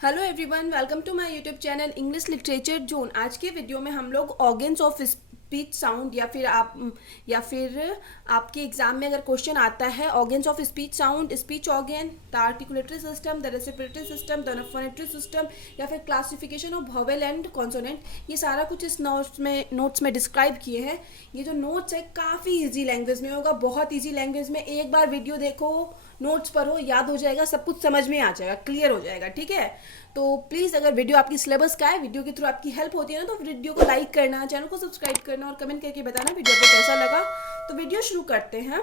Hello everyone, welcome to my YouTube channel English literature zone. आज के video में हम लोग ऑर्गन्स ऑफ स्पीच साउंड या फिर आपके एग्जाम में अगर क्वेश्चन आता है organs of speech sound, speech organ, the articulatory system, the respiratory system, the phonatory system या फिर classification of vowel and consonant, ये सारा कुछ इस नोट्स में डिस्क्राइब किए हैं। ये जो नोट्स है काफ़ी इजी लैंग्वेज में होगा, बहुत इजी लैंग्वेज में। एक बार वीडियो देखो, नोट्स पढ़ो, याद हो जाएगा, सब कुछ समझ में आ जाएगा, क्लियर हो जाएगा। ठीक है, तो प्लीज़ अगर वीडियो आपकी सिलेबस का है, वीडियो के थ्रू आपकी हेल्प होती है ना, तो वीडियो को लाइक करना, चैनल को सब्सक्राइब करना और कमेंट करके बताना वीडियो पे कैसा लगा। तो वीडियो शुरू करते हैं।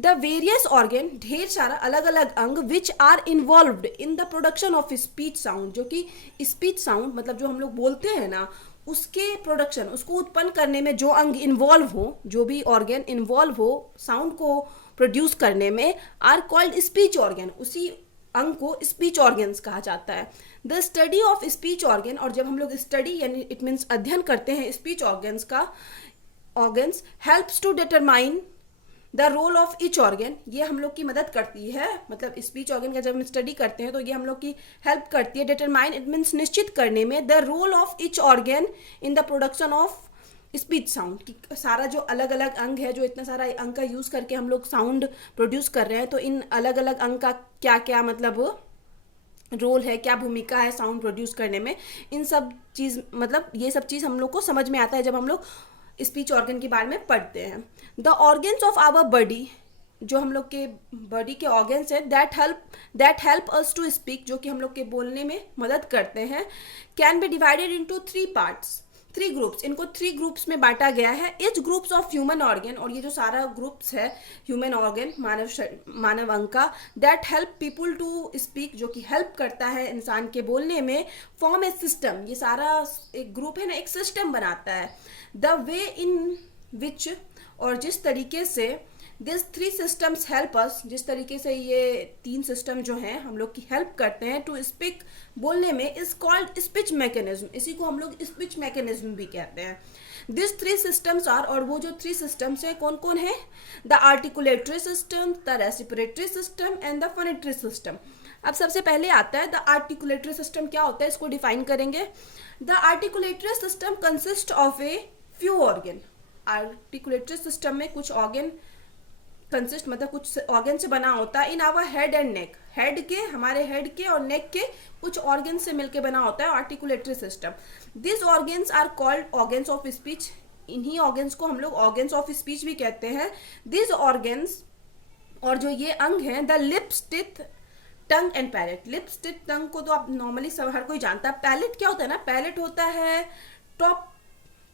द वेरियस ऑर्गन, ढेर सारा अलग अलग अंग, which are involved in the production of speech sound, जो कि स्पीच साउंड मतलब जो हम लोग बोलते हैं ना, उसके प्रोडक्शन, उसको उत्पन्न करने में जो अंग इन्वॉल्व हो, जो भी ऑर्गन इन्वॉल्व हो साउंड को प्रोड्यूस करने में, आर कॉल्ड स्पीच ऑर्गन। उसी अंग को स्पीच ऑर्गन्स कहा जाता है। The study of speech organ, और जब हम लोग स्टडी यानी इट मीन्स अध्ययन करते हैं स्पीच ऑर्गन्स का, organs helps to determine the role of each organ, ये हम लोग की मदद करती है। मतलब स्पीच ऑर्गन का जब हम स्टडी करते हैं तो ये हम लोग की हेल्प करती है। डिटरमाइन इट मीन्स निश्चित करने में, the role of each organ in the production of speech sound, कि सारा जो अलग अलग अंग है, जो इतना सारा अंग का यूज़ करके हम लोग साउंड प्रोड्यूस कर रहे हैं, तो इन अलग अलग अंग का क्या क्या मतलब रोल है, क्या भूमिका है साउंड प्रोड्यूस करने में, इन सब चीज़ मतलब ये सब चीज़ हम लोग को समझ में आता है जब हम लोग स्पीच ऑर्गन के बारे में पढ़ते हैं। The organs of our body, जो हम लोग के बॉडी के ऑर्गन्स हैं, that help us to speak, जो कि हम लोग के बोलने में मदद करते हैं, can be divided into three parts, three groups. इनको थ्री ग्रुप्स में बांटा गया है। Etch groups of human organ, और ये जो सारा ग्रुप्स है ह्यूमन ऑर्गन, मानव अंग का, that help people to speak, जो कि हेल्प करता है इंसान के बोलने में, फॉर्म ए सिस्टम, ये सारा एक ग्रुप है ना, एक सिस्टम बनाता है। द वे इन विच, और जिस तरीके से, this three systems help us, जिस तरीके से ये तीन सिस्टम जो हैं हम लोग की हेल्प करते हैं टू स्पीक, बोलने में, इज कॉल्ड स्पीच मैकेनिज्म, इसी को हम लोग स्पीच मैकेनिज्म भी कहते हैं। दिस थ्री सिस्टम्स आर, और वो जो थ्री सिस्टम्स हैं कौन कौन है, the articulatory system, the respiratory system and the phonatory system. अब सबसे पहले आता है द आर्टिकुलेटरी सिस्टम। क्या होता है, इसको डिफाइन करेंगे। The articulatory system consist of a few organ. Articulatory system में कुछ ऑर्गन कंसिस्ट मतलब कुछ ऑर्गन से बना होता है। In our head and neck, head के, हमारे हेड के और नेक के कुछ ऑर्गन से मिलके बना होता है articulatory system. This organs are called organs of speech, इन्हीं ऑर्गन्स को हम लोग ऑर्गन्स ऑफ स्पीच भी कहते हैं। दिस ऑर्गन्स, और जो ये अंग हैं, the lips, teeth, tongue and palate. Lips, teeth, tongue को तो आप नॉर्मली सब हर कोई जानता है। पैलेट क्या होता है ना, पैलेट होता है टॉप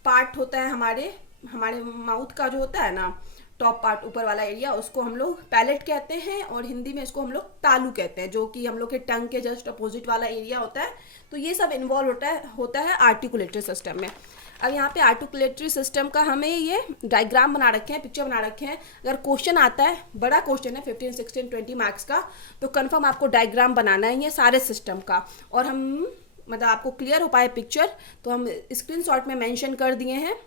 पार्ट होता है हमारे हमारे माउथ का, जो होता है ना टॉप पार्ट, ऊपर वाला एरिया, उसको हम लोग पैलेट कहते हैं, और हिंदी में इसको हम लोग तालू कहते हैं, जो कि हम लोग के टंग के जस्ट अपोजिट वाला एरिया होता है। तो ये सब इन्वॉल्व होता है आर्टिकुलेटरी सिस्टम में। अब यहाँ पे आर्टिकुलेटरी सिस्टम का हमें ये डायग्राम बना रखे हैं, पिक्चर बना रखे हैं। अगर क्वेश्चन आता है, बड़ा क्वेश्चन है 15, 16, 20 मार्क्स का, तो कन्फर्म आपको डायग्राम बनाना है ये सारे सिस्टम का, और हम मतलब आपको क्लियर हो पाए पिक्चर, तो हम स्क्रीनशॉट में मेंशन कर दिए हैं,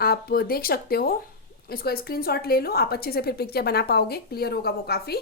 आप देख सकते हो। इसको स्क्रीनशॉट ले लो, आप अच्छे से फिर पिक्चर बना पाओगे, क्लियर होगा वो काफ़ी।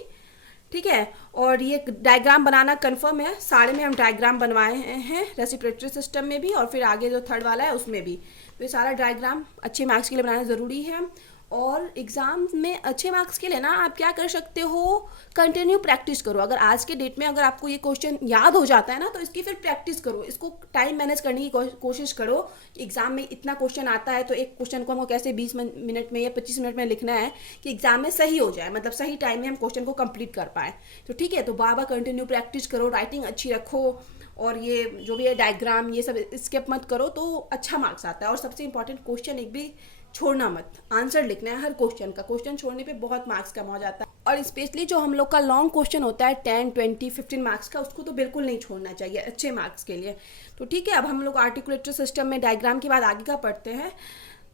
ठीक है, और ये डायग्राम बनाना कंफर्म है, सारे में हम डायग्राम बनवाए हैं, रेसिप्रेटरी सिस्टम में भी और फिर आगे जो थर्ड वाला है उसमें भी। तो ये सारा डायग्राम अच्छे मार्क्स के लिए बनाना ज़रूरी है। और एग्ज़ाम में अच्छे मार्क्स के लिए ना आप क्या कर सकते हो, कंटिन्यू प्रैक्टिस करो। अगर आज के डेट में अगर आपको ये क्वेश्चन याद हो जाता है ना, तो इसकी फिर प्रैक्टिस करो, इसको टाइम मैनेज करने की कोशिश करो। एग्ज़ाम में इतना क्वेश्चन आता है, तो एक क्वेश्चन को हमको कैसे 20 मिनट में या 25 मिनट में लिखना है कि एग्ज़ाम में सही हो जाए, मतलब सही टाइम में हम क्वेश्चन को कंप्लीट कर पाए। तो ठीक है, तो बार बार कंटिन्यू प्रैक्टिस करो, राइटिंग अच्छी रखो, और ये जो भी है डायग्राम ये सब स्किप मत करो, तो अच्छा मार्क्स आता है। और सबसे इंपॉर्टेंट, क्वेश्चन एक भी छोड़ना मत, आंसर लिखना है हर क्वेश्चन का। क्वेश्चन छोड़ने पे बहुत मार्क्स कम हो जाता है, और स्पेशली जो हम लोग का लॉन्ग क्वेश्चन होता है 10, 20, 15 मार्क्स का, उसको तो बिल्कुल नहीं छोड़ना चाहिए अच्छे मार्क्स के लिए। तो ठीक है, अब हम लोग आर्टिकुलेटरी सिस्टम में डायग्राम के बाद आगे का पढ़ते हैं।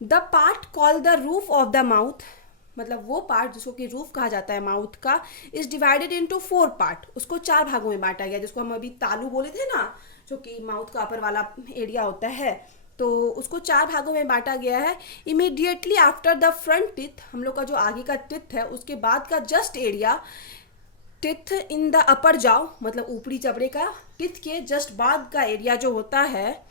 The part call the roof of the mouth, मतलब वो पार्ट जिसको कि रूफ कहा जाता है माउथ का, इज डिवाइडेड इनटू 4 पार्ट, उसको 4 भागों में बांटा गया, जिसको हम अभी तालू बोले थे ना, जो कि माउथ का अपर वाला एरिया होता है, तो उसको 4 भागों में बांटा गया है। Immediately after the front teeth, हम लोग का जो आगे का टिथ है उसके बाद का just area, teeth in the अपर जाओ मतलब ऊपरी जबड़े का टिथ के जस्ट बाद का एरिया जो होता है,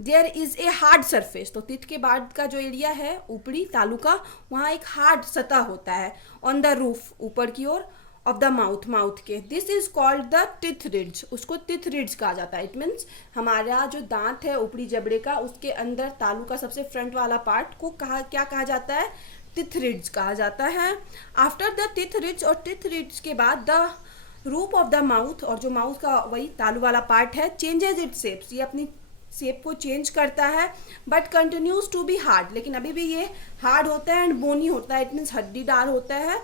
there is a hard surface. तो टिथ के बाद का जो एरिया है ऊपरी तालू का, वहाँ एक हार्ड सतह होता है ऑन द रूफ ऊपर की ओर ऑफ द माउथ, माउथ के। This is called the teeth ridge, उसको टिथ रिड्ज कहा जाता है। इट मीन्स हमारा जो दांत है ऊपरी जबड़े का, उसके अंदर तालू का सबसे फ्रंट वाला पार्ट को क्या कहा जाता है, टिथ रिड्ज कहा जाता है। आफ्टर द टिथ रिड्ज और टिथ रिड्ज के बाद द रूप ऑफ द माउथ, और जो माउथ का वही तालू वाला पार्ट है, चेंजेज इट शेप्स, ये अपनी शेप को चेंज करता है, but continues to be hard, लेकिन अभी भी ये हार्ड होता है एंड बोनी होता है, इट मीन्स हड्डीदार होता है।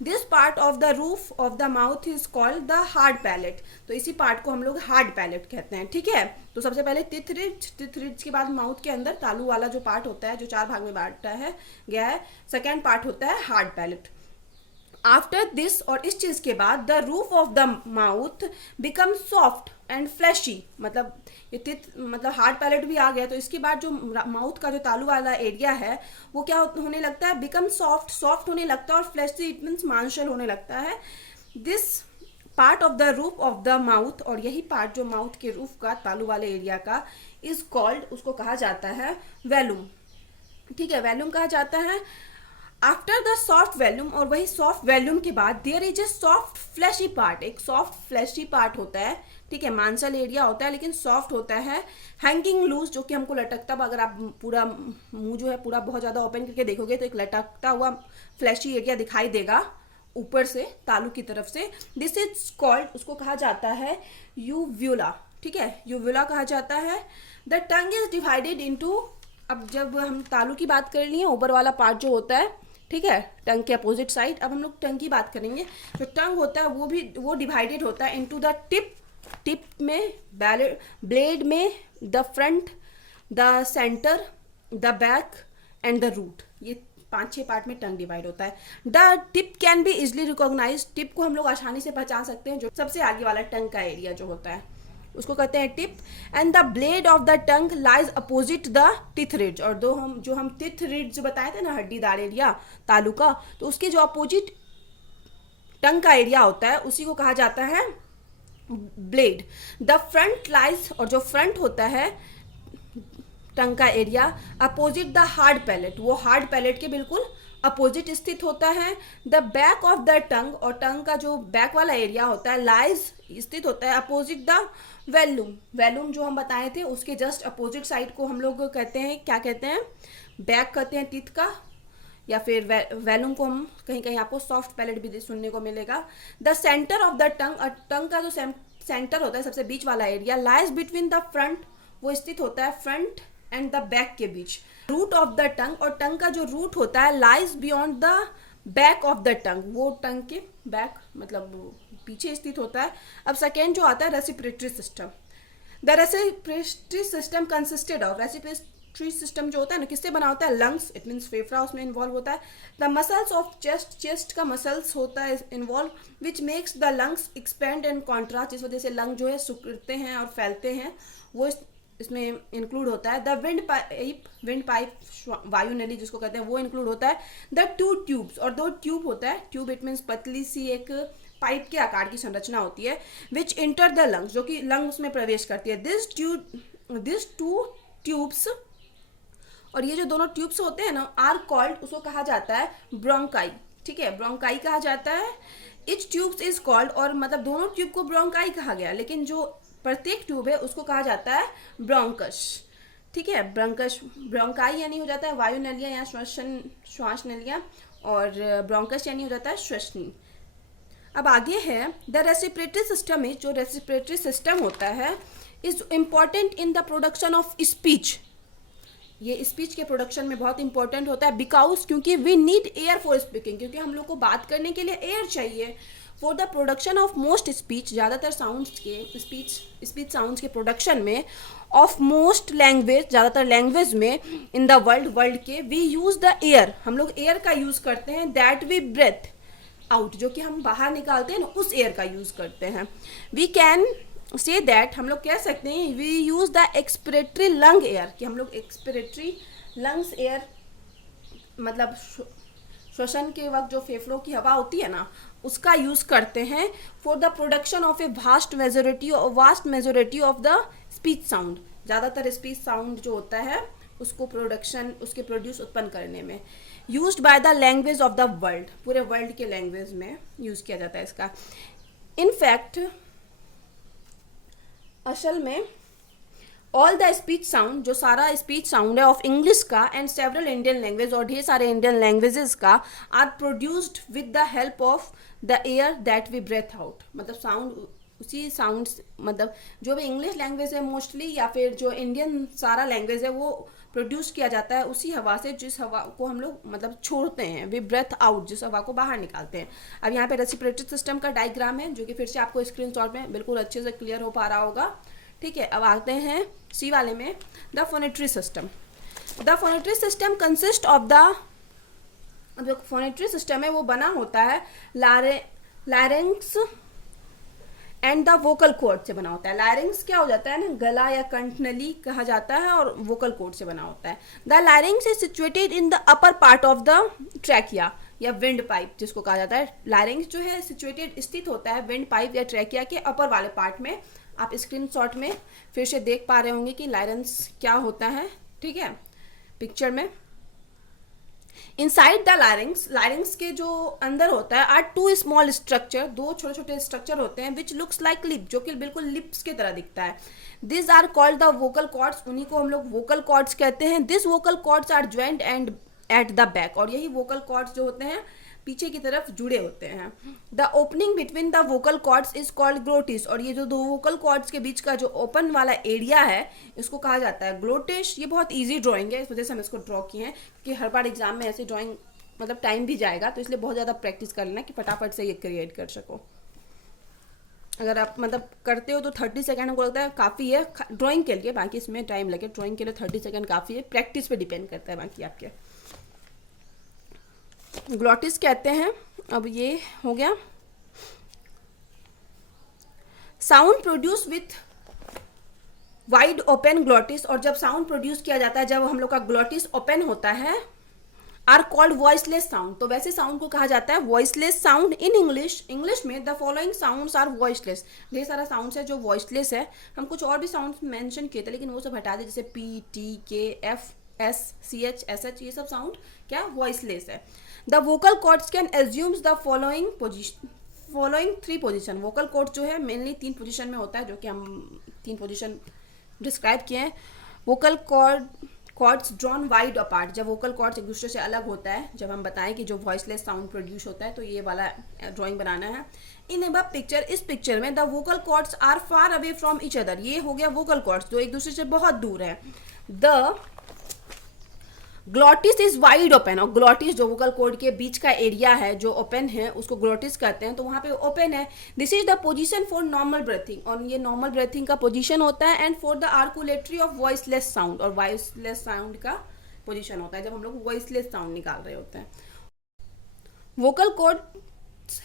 This part of the roof of the mouth is called the hard palate. तो इसी पार्ट को हम लोग हार्ड पैलेट कहते हैं, ठीक है। तो सबसे पहले टिथ रिड्ज, टिथ रिड्ज के बाद माउथ के अंदर तालू वाला जो पार्ट होता है, जो 4 भाग में बांटा है गया है, सेकेंड पार्ट होता है हार्ड पैलेट। आफ्टर दिस, और इस चीज के बाद, the roof of the mouth become soft and fleshy, मतलब ये टिथ मतलब हार्ड पैलेट भी आ गया, तो इसके बाद जो माउथ का जो तालू वाला एरिया है वो क्या होने लगता है, बिकम सॉफ्ट, सॉफ्ट होने लगता है, और फ्लैशी इट मीन्स मांसल होने लगता है। This part of the roof of the mouth, और यही पार्ट जो माउथ के रूफ का तालू वाले एरिया का, इज कॉल्ड, उसको कहा जाता है वेलुम, ठीक है, वेलुम कहा जाता है। आफ्टर द सॉफ्ट वैल्यूम, और वही सॉफ्ट वैल्यूम के बाद, there is a soft fleshy part, एक सॉफ्ट फ्लैशी पार्ट होता है, ठीक है, मांसल एरिया होता है लेकिन सॉफ्ट होता है। हैंगिंग लूज, जो कि हमको लटकता हुआ, अगर आप पूरा मुंह जो है पूरा बहुत ज़्यादा ओपन करके देखोगे तो एक लटकता हुआ फ्लैशी एरिया दिखाई देगा ऊपर से तालू की तरफ से। दिस इज कॉल्ड, उसको कहा जाता है यूव्यूला, ठीक है, यूव्यूला कहा जाता है। The tongue is divided into, अब जब हम तालू की बात कर लिए, ऊपर वाला पार्ट जो होता है, ठीक है, टंग के अपोजिट साइड, अब हम लोग टंग की बात करेंगे। जो टंग होता है वो डिवाइडेड होता है इनटू द टिप, टिप में, ब्लेड में, the front, the centre, the back and the root, ये 5-6 पार्ट में टंग डिवाइड होता है। The tip can be easily recognise, tip को हम लोग आसानी से पहचान सकते हैं, जो सबसे आगे वाला टंग का एरिया जो होता है उसको कहते हैं tip. And the blade of the tongue lies opposite the teeth ridge, और जो हम टिथ रिड्ज बताए थे ना, हड्डीदार एरिया तालू का, तो उसके जो अपोजिट टंग का एरिया होता है उसी को कहा जाता है ब्लेड। द फ्रंट लाइज, और जो फ्रंट होता है टंग का area, opposite the hard palate, वो हार्ड पैलेट के बिल्कुल अपोजिट स्थित होता है। द बैक ऑफ द टंग, और टंग का जो बैक वाला एरिया होता है, लाइज स्थित होता है अपोजिट द वैल्यूम, वैल्यूम जो हम बताए थे उसके जस्ट अपोजिट साइड को हम लोग कहते हैं, क्या कहते हैं, बैक कहते हैं टीथ का, या फिर वैल्यूम को हम कहीं कहीं आपको सॉफ्ट पैलेट भी सुनने को मिलेगा। द सेंटर ऑफ द टंग, और टंग का जो सेंटर होता है सबसे बीच वाला area, lies between the front, वो स्थित होता है फ्रंट एंड द बैक के बीच। रूट ऑफ द टंग, और टंग का जो रूट होता है, lies beyond the back of the टंग, वो टंग के बैक मतलब पीछे स्थित होता है। अब सेकेंड जो आता है respiratory system. The respiratory system consisted of, respiratory system जो होता है ना, किससे बना होता है, लंग्स, इट मीन्स फेफड़ा उसमें इन्वॉल्व होता है। The muscles of chest, chest का मसल्स होता है involve, which makes the lungs expand and contrast, जिस वजह से लंग जो है सिकुड़ते हैं और फैलते हैं, वो इसमें इंक्लूड होता है। द विंड पाइप, वायु नली जिसको कहते हैं, वो इंक्लूड होता है। द 2 ट्यूब्स, और 2 ट्यूब होता है, ट्यूब इट मीन्स पतली सी एक पाइप के आकार की संरचना होती है, विच इंटर द लंग्स, जो कि लंग उसमें प्रवेश करती है। दिस 2 ट्यूब्स, और ये जो दोनों ट्यूब्स होते हैं ना, आर कॉल्ड, उसको कहा जाता है ब्रोंकाई, ठीक है, ब्रोंकाई कहा जाता है। इच ट्यूब्स इज कॉल्ड, और मतलब दोनों ट्यूब को ब्रोंकाई कहा गया, लेकिन जो प्रत्येक ट्यूब है उसको कहा जाता है ब्रोंकस, ठीक है, ब्रोंकस, ब्रोंकाई यानी हो जाता है वायु नलियाँ या श्वास नलियाँ, और ब्रोंकस यानी हो जाता है श्वसनी। अब आगे है द रेसिपिरेटरी सिस्टम, इज, जो रेसिपिरेटरी सिस्टम होता है, is important in the production of speech, ये स्पीच के प्रोडक्शन में बहुत इंपॉर्टेंट होता है, बिकॉज, क्योंकि we need air for speaking, क्योंकि हम लोग को बात करने के लिए एयर चाहिए। For the production of most speech, ज़्यादातर साउंड्स के स्पीच साउंड्स के प्रोडक्शन में, ऑफ मोस्ट लैंग्वेज, ज़्यादातर लैंग्वेज में इन द वर्ल्ड के, वी यूज़ द एयर, हम लोग एयर का यूज़ करते हैं, दैट वी ब्रेथ आउट, जो कि हम बाहर निकालते हैं ना, उस एयर का यूज़ करते हैं। वी कैन से दैट, हम लोग कह सकते हैं, we use the expiratory lung air, कि हम लोग एक्सपिरेटरी लंग्स एयर मतलब श्वसन के वक्त जो फेफड़ों की हवा होती है ना, उसका यूज़ करते हैं for the production of a vast majority of the speech sound. ज़्यादातर स्पीच साउंड जो होता है उसको उसके प्रोड्यूस उत्पन्न करने में used by the language of the world, पूरे वर्ल्ड के लैंग्वेज में यूज़ किया जाता है इसका। इनफैक्ट असल में ऑल द स्पीच साउंड, जो सारा स्पीच साउंड है ऑफ इंग्लिश का एंड सेवरल इंडियन लैंग्वेज और ढेर सारे इंडियन लैंग्वेजेस का are produced with the help of the air that we breathe out. मतलब साउंड उसी साउंड, मतलब जो भी इंग्लिश लैंग्वेज है मोस्टली या फिर जो इंडियन सारा लैंग्वेज है वो प्रोड्यूस किया जाता है उसी हवा से जिस हवा को हम लोग मतलब छोड़ते हैं, वी ब्रेथ आउट, जिस हवा को बाहर निकालते हैं। अब यहाँ पे रेसिप्रोकेटरी सिस्टम का डायग्राम है जो कि फिर से आपको स्क्रीनशॉट में बिल्कुल अच्छे से क्लियर हो पा रहा होगा। ठीक है, अब आते हैं सी वाले में, the phonatory system. The phonatory system consist of the, जो फोनेटरी सिस्टम है वो बना होता है लारेंक्स एंड द वोकल कॉर्ड से बना होता है। लारिंग्स क्या हो जाता है ना, गला या कंठनली कहा जाता है, और वोकल कॉर्ड से बना होता है। The larynx is situated in the upper part of the trachea या विंड पाइप जिसको कहा जाता है। लारिंग्स जो है सिचुएटेड स्थित होता है विंड पाइप या ट्रैकिया के अपर वाले पार्ट में। आप स्क्रीनशॉट में फिर से देख पा रहे होंगे कि लारिंग्स क्या होता है। ठीक है, पिक्चर में इनसाइड द लारिंग्स के जो अंदर होता है आर टू स्मॉल स्ट्रक्चर, दो छोटे छोटे स्ट्रक्चर होते हैं विच लुक्स लाइक लिप, जो कि बिल्कुल लिप्स की तरह दिखता है। This are called the vocal cords, उन्हीं को हम लोग वोकल कॉर्ड्स कहते हैं। This vocal cords are joint and at the back, और यही वोकल कॉर्ड्स जो होते हैं पीछे की तरफ जुड़े होते हैं। The opening between the vocal chords is called glottis, और ये जो दो वोकल कॉर्ड्स के बीच का जो ओपन वाला एरिया है इसको कहा जाता है ग्लोटिस। ये बहुत इजी ड्राइंग है, इस वजह से हम इसको ड्रॉ किए हैं कि हर बार एग्जाम में ऐसे ड्राइंग मतलब टाइम भी जाएगा, तो इसलिए बहुत ज़्यादा प्रैक्टिस कर लेना कि फटाफट से ये क्रिएट कर सको। अगर आप मतलब करते हो तो 30 सेकंड हमको लगता है काफ़ी है ड्राइंग के लिए, बाकी इसमें टाइम लगे। ड्राइंग के लिए 30 सेकंड काफ़ी है, प्रैक्टिस पे डिपेंड करता है बाकी आपके। ग्लोटिस कहते हैं। अब ये हो गया sound produce with wide open glottis, और जब साउंड प्रोड्यूस किया जाता है जब हम लोग का ग्लोटिस ओपन होता है आर कॉल्ड वॉइसलेस साउंड। तो वैसे साउंड को कहा जाता है वॉइसलेस साउंड इन इंग्लिश में the following sounds are voiceless. ढेर सारा साउंड्स है जो वॉइसलेस है। हम कुछ और भी साउंड्स मेंशन किए थे लेकिन वो सब हटा दे, जैसे P, T, K, F, S, C, H, S, H, ये सब साउंड क्या वॉइसलेस है। The vocal cords can assumes the following 3 position. Vocal cord जो है मेनली 3 पोजिशन में होता है, जो कि हम 3 पोजिशन डिस्क्राइब किए हैं। Vocal cords drawn wide apart, जब वोकल कॉर्ड्स एक दूसरे से अलग होता है, जब हम बताएं कि जो वॉइसलेस साउंड प्रोड्यूस होता है तो ये वाला ड्राइंग बनाना है। इन अबव पिक्चर, इस पिक्चर में the vocal cords are far away from each other, ये हो गया वोकल कॉर्ड्स जो एक दूसरे से बहुत दूर है। The glottis is wide open, और ग्लोटिस जो वोकल कॉर्ड के बीच का एरिया है जो ओपन है उसको ग्लोटिस कहते हैं, तो वहाँ पे ओपन है। This is the position for normal breathing, और ये नॉर्मल ब्रेथिंग का पोजीशन होता है। And for the articulatory of voiceless sound, और वॉइसलेस साउंड का पोजीशन होता है जब हम लोग वॉइसलेस साउंड निकाल रहे होते हैं। Vocal cord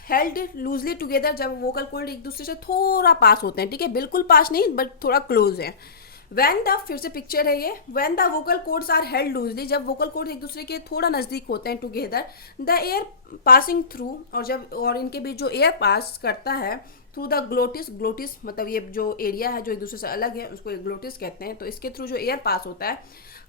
held loosely together, जब वोकल कॉर्ड एक दूसरे से थोड़ा पास होते हैं, ठीक है, बिल्कुल पास नहीं बट थोड़ा क्लोज है। When the, फिर से पिक्चर है ये, when the vocal cords are held loosely, जब vocal cords एक दूसरे के थोड़ा नज़दीक होते हैं together, the air passing through, और इनके बीच जो एयर पास करता है थ्रू द ग्लोटिस मतलब ये जो एरिया है जो एक दूसरे से अलग है उसको ग्लोटिस कहते हैं, तो इसके थ्रू जो एयर पास होता है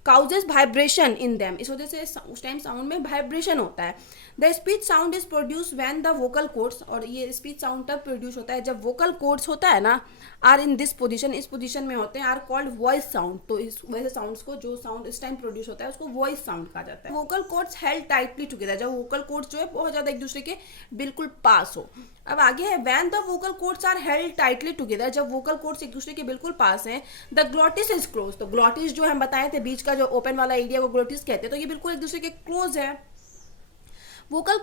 काउजेस वाइब्रेशन इन देम, इस वजह से उस टाइम साउंड में वाइब्रेशन होता है। The speech sound is produce when the vocal cords, और ये स्पीच साउंड तब प्रोड्यूस होता है जब वोकल कॉर्ड्स होता है ना आर इन दिस पोजीशन, इस पोजीशन में होते हैं, आर कॉल्ड वॉइस साउंड। तो इस वैसे साउंड्स को जो साउंड इस टाइम प्रोड्यूस होता है उसको वॉइस साउंड कहा जाता है। Vocal chords held tightly together, जब वोकल कॉर्ड्स जो है बहुत ज्यादा एक दूसरे के बिल्कुल पास हो। अब आगे है when the vocal cords are held tightly together, जब वोकल कॉर्ड्स एक दूसरे के बिल्कुल पास हैं, द ग्लोटिस इज क्लोज, तो ग्लोटिस जो हम बताए थे बीच का जो ओपन वाला एरिया को ग्लोटिस कहते हैं, तो ये बिल्कुल एक दूसरे के क्लोज है। Vocal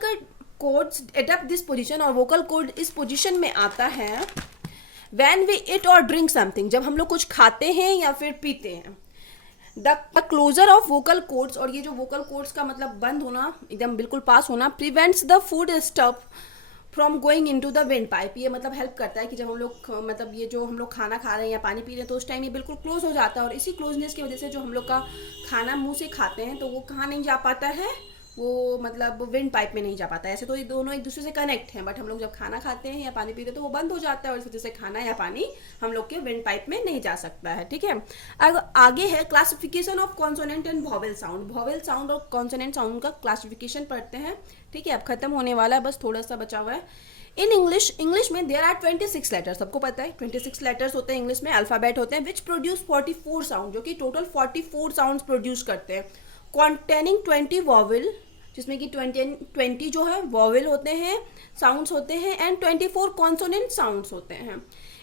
cords adapt this position, और वोकल कॉर्ड इस पोजीशन में आता है व्हेन वी ईट और ड्रिंक समथिंग, जब हम लोग कुछ खाते हैं या फिर पीते हैं। The closure of vocal cords, और ये जो वोकल कॉर्ड्स का मतलब बंद होना, एकदम बिल्कुल पास होना, prevents the food stuff from going into the went pipe, ये मतलब हेल्प करता है कि जब हम लोग मतलब ये जो हम लोग खाना खा रहे हैं या पानी पी रहे हैं तो उस टाइम ये बिल्कुल क्लोज हो जाता है, और इसी क्लोजनेस की वजह से जो हम लोग का खाना मुंह से खाते हैं तो वो कहाँ नहीं जा पाता है, वो मतलब विंड पाइप में नहीं जा पाता है। ऐसे तो ये दोनों एक दूसरे से कनेक्ट हैं, बट हम लोग जब खाना खाते हैं या पानी पीते हैं तो वो बंद हो जाता है, और इस वजह से खाना या पानी हम लोग के विंड पाइप में नहीं जा सकता है। ठीक है, अब आगे है classification of consonant and vowel sound. Vowel sound और कॉन्सोनेंट साउंड का क्लासिफिकेशन पढ़ते हैं। ठीक है, अब खत्म होने वाला है, बस थोड़ा सा बचा हुआ है। इन इंग्लिश में देयर आर 26 लेटर्स, सबको पता है 26 लेटर्स होते हैं इंग्लिश में, अल्फाबेट होते हैं, विच प्रोड्यूस 44 साउंड, जो कि टोटल 44 साउंड प्रोड्यूस करते हैं, कॉन्टेनिंग 20 वॉवेल, जिसमें कि 20 जो है वॉवेल होते हैं, साउंड्स होते हैं, एंड 24 कॉन्सोनेंट साउंड्स होते हैं।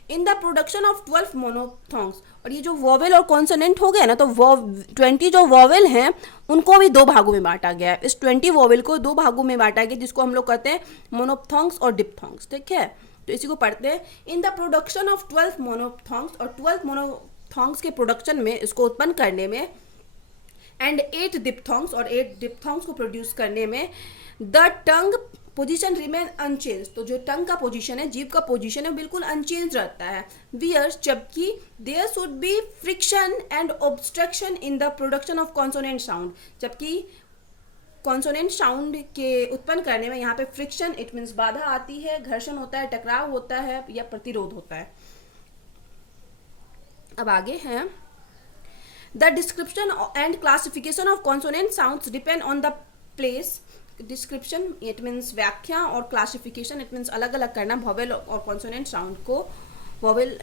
इन द प्रोडक्शन ऑफ 12 मोनोथॉन्ग्स, और ये जो वॉवेल और कॉन्सोनेंट हो गया ना, तो 20 जो वॉवेल हैं उनको भी दो भागों में बांटा गया है। इस 20 वॉवेल को दो भागों में बांटा गया, जिसको हम लोग कहते हैं मोनोथॉन्ग्स और डिप्थॉन्ग्स। ठीक है, तो इसी को पढ़ते हैं। इन द प्रोडक्शन ऑफ 12 मोनोथॉन्ग्स, और 12 मोनोथॉन्ग्स के प्रोडक्शन में, इसको उत्पन्न करने में, एंड 8 डिप्थॉन्ग्स, और 8 डिप्थॉन्ग्स को प्रोड्यूस करने में, the tongue position remain unchange, तो जो टंग का पोजीशन है, जीभ का पोजीशन है, बिल्कुल अनचेंज रहता है। वियर्स, जबकि there should be friction and obstruction in the production of consonant sound, जबकि कॉन्सोनेंट साउंड के उत्पन्न करने में यहाँ पे फ्रिक्शन, इट मीन्स बाधा आती है, घर्षण होता है, टकराव होता है या प्रतिरोध होता है। अब आगे है the description and classification of consonant sounds depend on the place. Description it means व्याख्या, और क्लासिफिकेशन इट मीन्स अलग अलग करना वॉवेल और कॉन्सोनेंट साउंड को। Vowel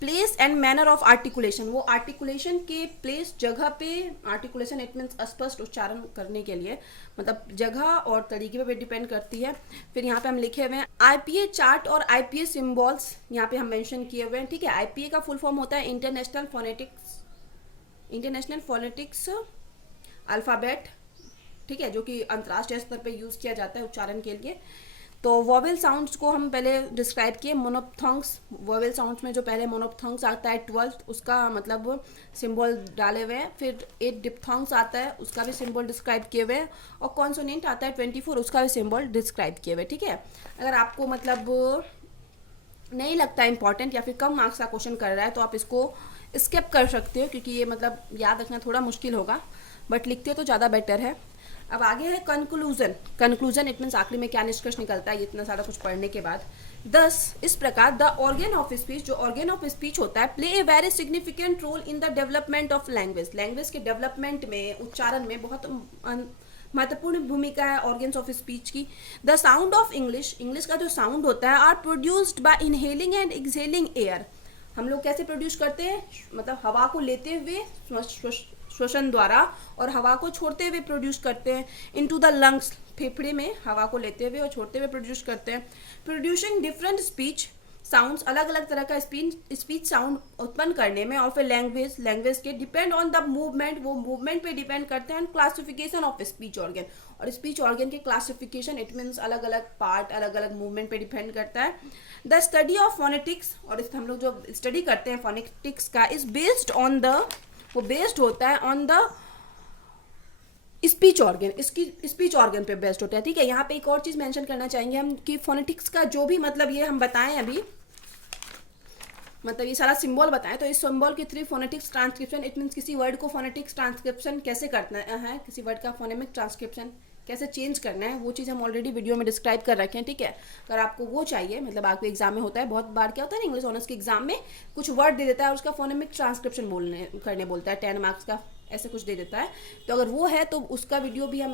place and manner of articulation, वो आर्टिकुलेशन के प्लेस, जगह पे, आर्टिकुलेशन इट मीन्स स्पष्ट उच्चारण करने के लिए, मतलब जगह और तरीके पे डिपेंड करती है। फिर यहाँ पे हम लिखे हुए हैं आईपीए चार्ट और आईपीए सिम्बॉल्स, यहाँ पे हम मेंशन किए हुए हैं। ठीक है, आईपीए का फुल फॉर्म होता है इंटरनेशनल फोनेटिक्स अल्फ़ाबेट। ठीक है, जो कि अंतर्राष्ट्रीय स्तर पे यूज़ किया जाता है उच्चारण के लिए। तो वॉवेल साउंड्स को हम पहले डिस्क्राइब किए, मोनोप्थॉन्ग्स, वॉवेल साउंड्स में जो पहले मोनोप्थॉन्ग्स आता है 12, उसका मतलब सिंबल डाले हुए हैं। फिर 8 डिप्थॉन्ग्स आता है, उसका भी सिंबल डिस्क्राइब किए हुए हैं, और कॉन्सोनेंट आता है 24, उसका भी सिंबल डिस्क्राइब किए हुए। ठीक है, अगर आपको मतलब नहीं लगता इंपॉर्टेंट या फिर कम मार्क्स का क्वेश्चन कर रहा है तो आप इसको स्किप कर सकते हो, क्योंकि ये मतलब याद रखना थोड़ा मुश्किल होगा, बट लिखते हो तो ज़्यादा बेटर है। अब आगे है कंक्लूजन इट मीन्स आखिरी में क्या निष्कर्ष निकलता है इतना सारा कुछ पढ़ने के बाद। इस प्रकार द ऑर्गन ऑफ स्पीच, जो ऑर्गन ऑफ स्पीच होता है, play a very significant role in the development of language के डेवलपमेंट में, उच्चारण में बहुत महत्वपूर्ण भूमिका है ऑर्गन्स ऑफ स्पीच की। द साउंड ऑफ इंग्लिश का जो साउंड होता है are produced by inhaling and exhaling air. हम लोग कैसे प्रोड्यूस करते हैं, मतलब हवा को लेते हुए श्वसन द्वारा, और हवा को छोड़ते हुए प्रोड्यूस करते हैं इनटू द लंग्स, फेफड़े में हवा को लेते हुए और छोड़ते हुए प्रोड्यूस करते हैं। प्रोड्यूसिंग डिफरेंट स्पीच साउंड्स, अलग अलग तरह का स्पीच साउंड उत्पन्न करने में, और फिर लैंग्वेज के डिपेंड ऑन द मूवमेंट, वो मूवमेंट पे डिपेंड करते हैं। क्लासिफिकेशन ऑफ स्पीच ऑर्गन, और स्पीच ऑर्गन के क्लासिफिकेशन इट मीन्स अलग अलग पार्ट, अलग अलग मूवमेंट पे डिपेंड करता है। द स्टडी ऑफ फोनेटिक्स, और इस हम लोग जो स्टडी करते हैं फोनेटिक्स का, इज बेस्ड ऑन द, वो बेस्ड होता है ऑन द स्पीच ऑर्गन, इसकी स्पीच ऑर्गन पे बेस्ड होता है। ठीक है, यहाँ पे एक और चीज़ मेंशन करना चाहेंगे हम कि फोनेटिक्स का जो भी मतलब ये हम बताएं अभी, मतलब ये सारा सिंबल बताएं, तो इस सिंबल के through phonetics transcription it means किसी वर्ड को फोनेटिक्स ट्रांसक्रिप्शन कैसे करना है, किसी वर्ड का फोनेमिक ट्रांसक्रिप्शन कैसे चेंज करना है, वो चीज़ हम ऑलरेडी वीडियो में डिस्क्राइब कर रखे हैं। ठीक है, अगर आपको वो चाहिए, मतलब आपके एग्जाम में होता है बहुत बार, क्या होता है ना, इंग्लिश ऑनर्स के एग्जाम में कुछ वर्ड दे देता है और उसका फोनेमिक ट्रांसक्रिप्शन करने बोलता है, 10 मार्क्स का ऐसे कुछ दे देता है। तो अगर वो है तो उसका वीडियो भी हम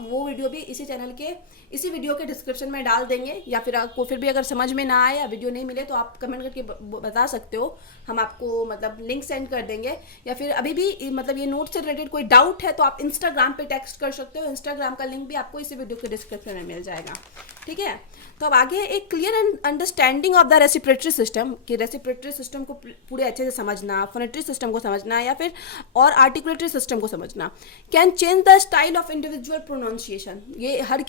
वो वीडियो भी इसी चैनल के इसी वीडियो के डिस्क्रिप्शन में डाल देंगे, या फिर आपको फिर भी अगर समझ में ना आए या वीडियो नहीं मिले तो आप कमेंट करके बता सकते हो, हम आपको मतलब लिंक सेंड कर देंगे। या फिर अभी भी मतलब ये नोट से रिलेटेड कोई डाउट है तो आप इंस्टाग्राम पे टेक्स्ट कर सकते हो, इंस्टाग्राम का लिंक भी आपको इसी वीडियो के डिस्क्रिप्शन में मिल जाएगा। ठीक है, तो अब आगे एक clear understanding of the respiratory system, कि रेसिप्रोटरी सिस्टम को पूरे अच्छे से समझना, फोनेटरी सिस्टम को समझना, या फिर और आर्टिकुलेटरी सिस्टम को समझना। Can change the style of individual pronunciation, ये हर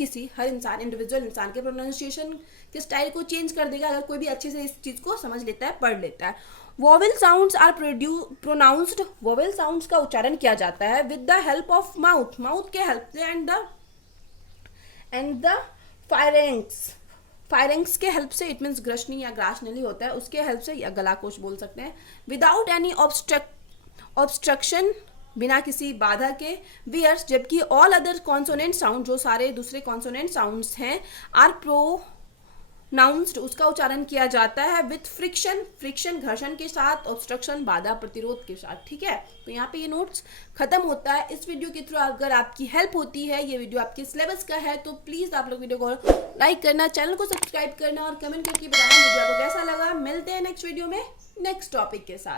इंसान, इंडिविजुअल इंसान के प्रोनाउंसिएशन के स्टाइल को चेंज कर देगा अगर कोई भी अच्छे से इस चीज़ को समझ लेता है, पढ़ लेता है। Vowel sounds are pronounced, vowel sounds का उच्चारण किया जाता है with the help of mouth के हेल्प से, एंड द फायरेंक्स के हेल्प से, इट मीन्स ग्रशनी या ग्राशनली होता है, उसके हेल्प से, या गलाकोश बोल सकते हैं। विदाउट एनी ऑब्स्ट्रक्शन बिना किसी बाधा के, वेयर्स, जबकि ऑल अदर कॉन्सोनेंट साउंड, जो सारे दूसरे कॉन्सोनेंट साउंड्स हैं, आर प्रोनाउंस्ड, उसका उच्चारण किया जाता है विथ फ्रिक्शन, फ्रिक्शन घर्षण के साथ, ऑब्स्ट्रक्शन बाधा प्रतिरोध के साथ। ठीक है, तो यहाँ पे ये नोट्स खत्म होता है। इस वीडियो के थ्रू अगर आपकी हेल्प होती है, ये वीडियो आपके सिलेबस का है, तो प्लीज आप लोग वीडियो को लाइक करना, चैनल को सब्सक्राइब करना और कमेंट करके बताना वीडियो आपको कैसा लगा। मिलते हैं नेक्स्ट वीडियो में नेक्स्ट टॉपिक के साथ।